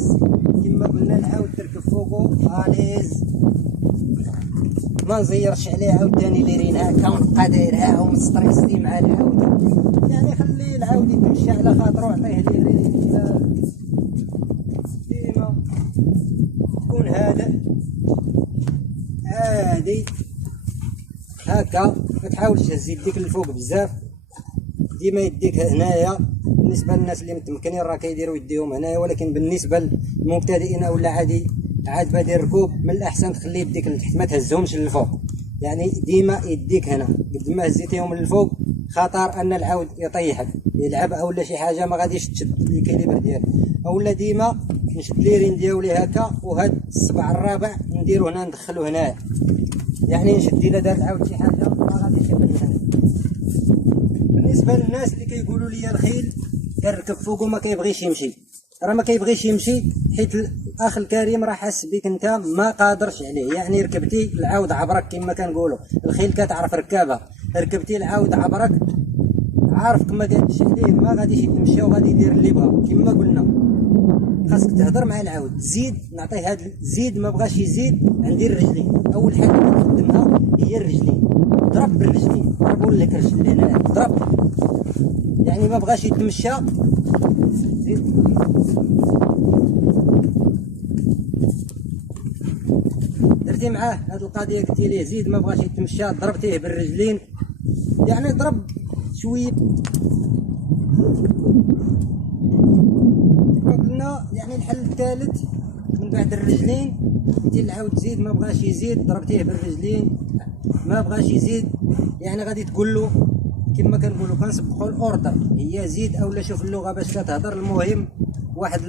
راسي كما قلنا نعاود تركب فوقو اليز، ما نزيرش عليه عاوتاني ليرين هكا ونبقى دايرها ومستريسي مع العاود، يعني خليه العاود يتمشى على خاطرو، عطيه ليرين ديما يكون هادئ عادي هكا. ما تحاولش تهز يديك للفوق بزاف، ديما يديك هنايا. بالنسبه للناس اللي متمكنين راه كيديروا يديهم هنايا، ولكن بالنسبه للمبتدئين ولا عاد بادي الركوب من الاحسن تخلي يديك لتحت، ما تهزهمش للفوق. يعني ديما يديك هنا قد ما هزيتيهم للفوق خطر ان العود يطيحك يلعب اولا شي حاجه ما غاديش تشد الكاليبر ديالك. اولا ديما نشد ليرين ديالي هكا، وهاد الصبع الرابع نديرو هنا ندخلو هنايا، يعني نشد الا دار العود شي حاجه ما غاديش يبان هنا. بالنسبه للناس اللي كيقولوا لي الخيل كنركب فوقو ما كيبغيش يمشي، راه ما كيبغيش يمشي حيت الاخ الكريم راه حاس بك انت ما قادرش عليه. يعني ركبتي العاود عبرك كما كنقولوا، الخيل كتعرف ركابها، ركبتي العاود عبرك عارف كما ديرتش عليه ما غاديش يتمشى وغادي يدير اللي بغا. كما قلنا خاصك تهضر مع العاود، تزيد نعطيه هاد زيد، ما بغاش يزيد ندير الرجلين. اول حاجه كنخدمها هي الرجلين، ضرب بالرجلين، ضربوا لك الرجل هنا ضرب، يعني ما بغاش يتمشى زيد. درتي معاه هاد القضيه قلتي ليه زيد ما بغاش يتمشى، ضربتيه بالرجلين، يعني ضرب شويه كما قلنا. يعني الحل الثالث من بعد الرجلين قلتي العاود زيد ما بغاش يزيد، ضربتيه بالرجلين ما بغاش يزيد، يعني غادي تقول له كما كنقولوا كنسبقوا الاوردر، هي زيد اولا شوف اللغه باش كتهضر. المهم واحد